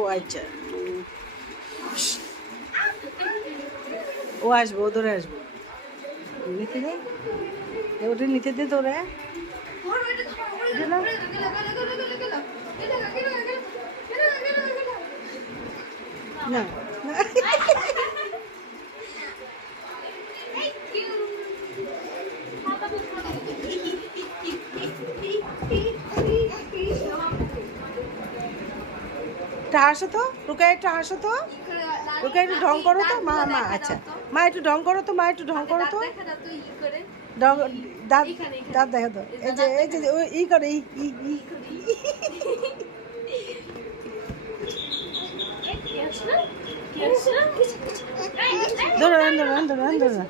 ও আচ্ছা ও আসবো, ও ধরে আসবো। নিতে দে, ওটা নিতে দে তোরে না। একটু হাসো তো রুকাই, একটু হাসো তো রুকাই, একটু ঢং করো তো। মা মা আচ্ছা মা একটু ঢং করো তো, মা একটু ঢং করো তো। ঢং দাঁত, দাঁত দেখা তো। এই যে এই যে ওই ই করে ই ই ই। ধরো ধরো ধরো ধরো।